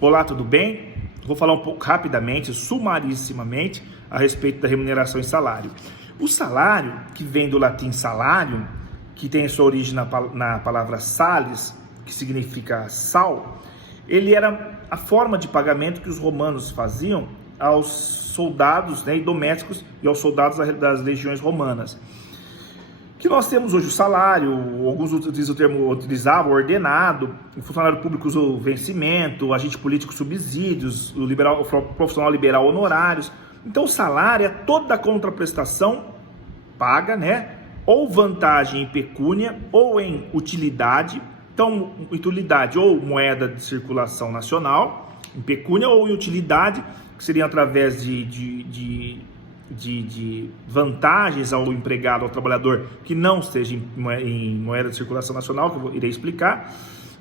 Olá, tudo bem? Vou falar um pouco rapidamente, sumarissimamente, a respeito da remuneração e salário. O salário, que vem do latim salarium, que tem sua origem na palavra salis, que significa sal, ele era a forma de pagamento que os romanos faziam aos soldados, e domésticos e aos soldados das legiões romanas. Que nós temos hoje o salário, alguns utilizam o termo ordenado, o funcionário público usa o vencimento, o agente político subsídios, o profissional liberal honorários. Então o salário é toda a contraprestação paga, ou vantagem em pecúnia ou em utilidade. Então, utilidade ou moeda de circulação nacional, em pecúnia, ou em utilidade, que seria através de vantagens ao empregado, ao trabalhador, que não esteja em moeda de circulação nacional, que eu irei explicar,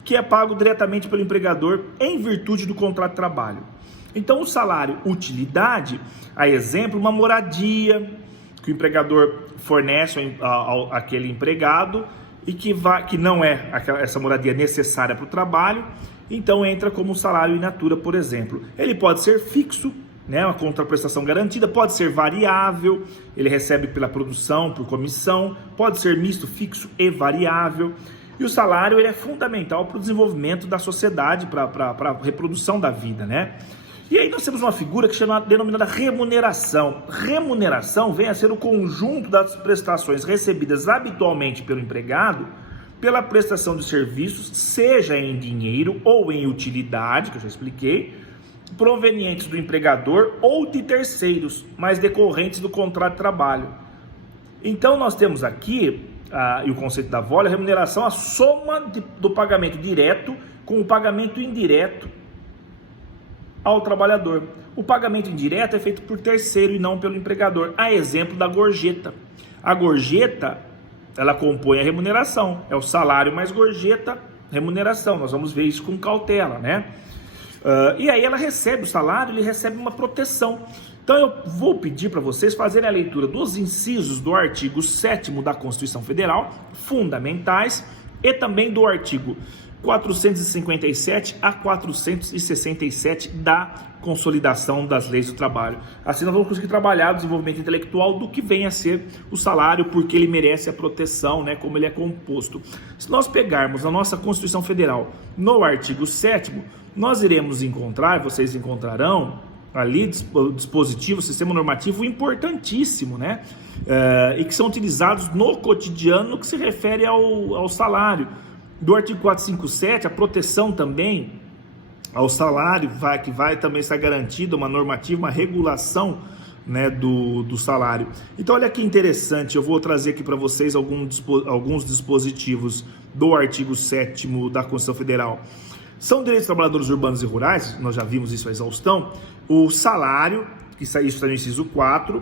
que é pago diretamente pelo empregador em virtude do contrato de trabalho. Então, o salário utilidade, a exemplo, uma moradia que o empregador fornece àquele empregado e que não é essa moradia necessária para o trabalho, então entra como salário in natura, por exemplo. Ele pode ser fixo, uma contraprestação garantida, pode ser variável, ele recebe pela produção, por comissão, pode ser misto, fixo e variável. E o salário ele é fundamental para o desenvolvimento da sociedade, para a reprodução da vida, E aí nós temos uma figura que é denominada remuneração. Remuneração vem a ser o conjunto das prestações recebidas habitualmente pelo empregado pela prestação de serviços, seja em dinheiro ou em utilidade, que eu já expliquei, provenientes do empregador ou de terceiros, mas decorrentes do contrato de trabalho. Então nós temos aqui, e o conceito da VOLA, a remuneração, a soma do pagamento direto com o pagamento indireto ao trabalhador. O pagamento indireto é feito por terceiro e não pelo empregador. A exemplo da gorjeta. A gorjeta, ela compõe a remuneração, é o salário mais gorjeta, remuneração. Nós vamos ver isso com cautela, e aí ela recebe o salário, ele recebe uma proteção. Então eu vou pedir para vocês fazerem a leitura dos incisos do artigo 7º da Constituição Federal, fundamentais, e também do artigo 457 a 467 da Consolidação das Leis do Trabalho. Assim nós vamos conseguir trabalhar o desenvolvimento intelectual do que vem a ser o salário, porque ele merece a proteção, como ele é composto. Se nós pegarmos a nossa Constituição Federal no artigo 7º, nós iremos encontrar, vocês encontrarão ali dispositivo, sistema normativo importantíssimo, e que são utilizados no cotidiano no que se refere ao salário. Do artigo 457, a proteção também ao salário, que vai também estar garantida uma normativa, uma regulação do salário. Então olha que interessante, eu vou trazer aqui para vocês alguns dispositivos do artigo 7º da Constituição Federal. São direitos dos trabalhadores urbanos e rurais, nós já vimos isso à exaustão. O salário, isso está no inciso 4,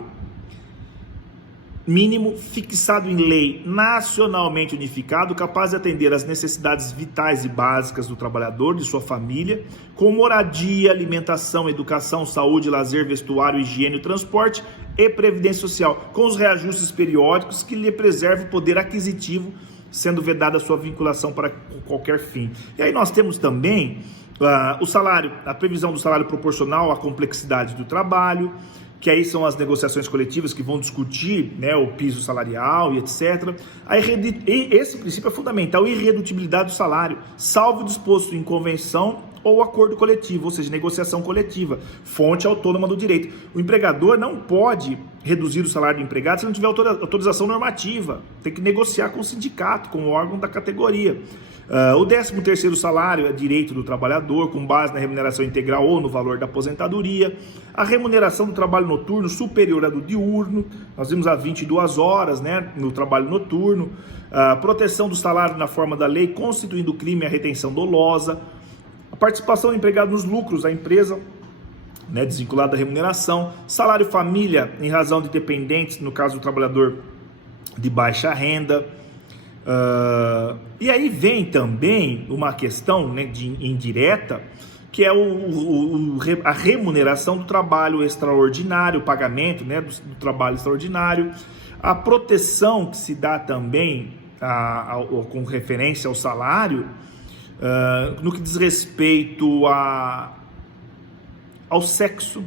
mínimo fixado em lei nacionalmente unificado, capaz de atender às necessidades vitais e básicas do trabalhador, de sua família, com moradia, alimentação, educação, saúde, lazer, vestuário, higiene, transporte e previdência social, com os reajustes periódicos que lhe preservam o poder aquisitivo, sendo vedada a sua vinculação para qualquer fim. E aí nós temos também o salário, a previsão do salário proporcional à complexidade do trabalho, que aí são as negociações coletivas que vão discutir o piso salarial e etc. E esse princípio é fundamental, a irredutibilidade do salário, salvo disposto em convenção ou acordo coletivo, ou seja, negociação coletiva, fonte autônoma do direito. O empregador não pode reduzir o salário do empregado se não tiver autorização normativa, tem que negociar com o sindicato, com o órgão da categoria. O 13º salário é direito do trabalhador, com base na remuneração integral ou no valor da aposentadoria. A remuneração do trabalho noturno superior à do diurno, nós vimos a 22 horas no trabalho noturno. A proteção do salário na forma da lei, constituindo crime a retenção dolosa. A participação do empregado nos lucros da empresa, desvinculada da remuneração. Salário família em razão de dependentes, no caso do trabalhador de baixa renda. E aí vem também uma questão indireta, que é a remuneração do trabalho extraordinário, o pagamento do trabalho extraordinário, a proteção que se dá também com referência ao salário, no que diz respeito ao sexo,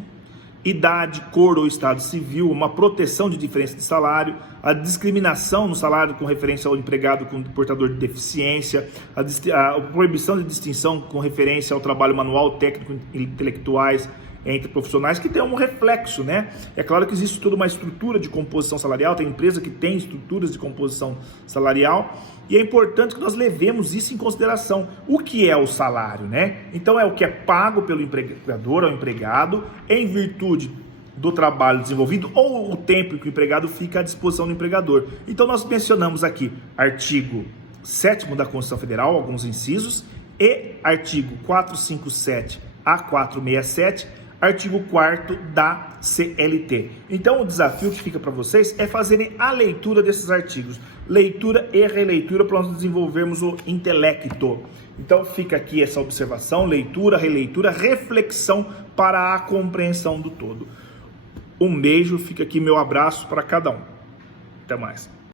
idade, cor ou estado civil, uma proteção de diferença de salário, a discriminação no salário com referência ao empregado com portador de deficiência, a proibição de distinção com referência ao trabalho manual, técnico e intelectuais entre profissionais, que tem um reflexo, né? É claro que existe toda uma estrutura de composição salarial, tem empresa que tem estruturas de composição salarial, e é importante que nós levemos isso em consideração. O que é o salário, né? Então é o que é pago pelo empregador ao empregado em virtude do trabalho desenvolvido ou o tempo que o empregado fica à disposição do empregador. Então nós mencionamos aqui artigo 7º da Constituição Federal, alguns incisos, e artigo 457 a 467, artigo 4º da CLT. Então o desafio que fica para vocês é fazerem a leitura desses artigos, leitura e releitura para nós desenvolvermos o intelecto. Então fica aqui essa observação, leitura, releitura, reflexão para a compreensão do todo. Um beijo, fica aqui meu abraço para cada um. Até mais.